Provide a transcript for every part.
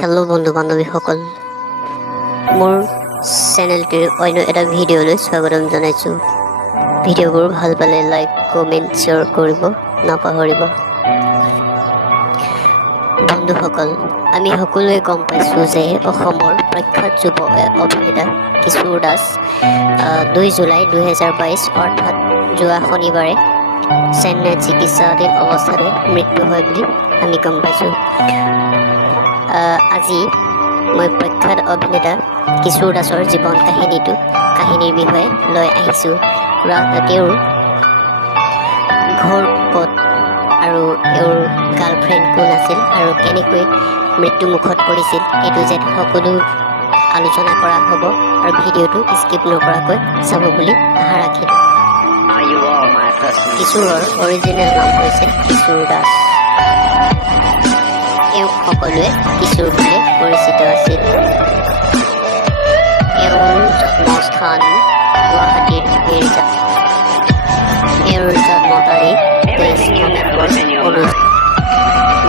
Hello' বন্ধু বান্ধৱীসকল, মোৰ চেনেলটিৰ অন্য এটা ভিডিঅ'লৈ স্বাগতম জনাইছোঁ। ভিডিঅ'বোৰ ভাল পালে লাইক কমেণ্ট শ্বেয়াৰ কৰিব নাপাহৰিব। বন্ধুসকল, আমি সকলোৱে গম পাইছোঁ যে অসমৰ প্ৰখ্যাত যুৱ অভিনেতা কিশোৰ দাস 2 জুলাই 2022 অৰ্থাৎ যোৱা শনিবাৰে চেন্নাইত চিকিৎসাধীন অৱস্থাতে মৃত্যু হয় বুলি আমি গম পাইছোঁ। আজি মই প্ৰখ্যাত অভিনেতা কিশোৰ দাসৰ জীৱন কাহিনীৰ বিষয়ে লৈ আহিছোঁ। তেওঁৰ ঘৰ ক'ত আৰু তেওঁৰ গাৰ্লফ্ৰেণ্ড কোন আছিল আৰু কেনেকৈ মৃত্যুমুখত পৰিছিল, এইটো যে সকলো আলোচনা কৰা হ'ব আৰু ভিডিঅ'টো স্কিপ নকৰাকৈ চাব বুলি আশা ৰাখিলোঁ। কিশোৰৰ অৰিজিনেল নাম হৈছে কিশোৰ দাস। তেওঁক সকলোৱে কিশোৰ বুলি পৰিচিত আছিল। তেওঁৰ জন্মস্থান গুৱাহাটীৰ মিৰ্জাত। তেওঁৰ জন্ম তাৰিখ 23 নৱেম্বৰ 19।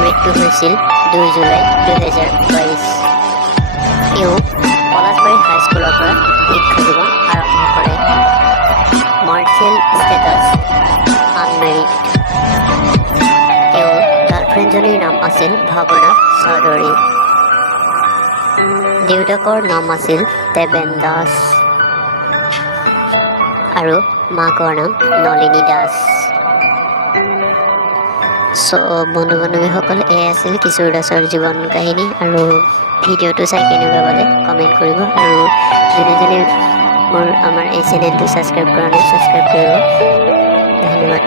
মৃত্যু হৈছিল 2 জুলাই 2022। তেওঁ পলাশবাৰী হাইস্কুলৰ পৰা শিক্ষা জীৱন আৰম্ভ কৰে। Martial status unmarried. তেওঁৰ গাৰ্লফ্ৰেণ্ডজনীৰ নাম আছিল ভাৱনা চৌধুৰী। দেউতাকৰ নাম আছিল দেবেন দাস আৰু মাকৰ নাম নলিনী দাস। বন্ধু বান্ধৱীসকল, এয়া আছিল কিশোৰ দাসৰ জীৱন কাহিনী আৰু ভিডিঅ'টো চাই কেনেকুৱা পালে কমেণ্ট কৰিব আৰু যোনে আমাৰ এই চেনেলটো ছাবস্ক্ৰাইব কৰা নাই ছাবস্ক্ৰাইব কৰিব। ধন্যবাদ।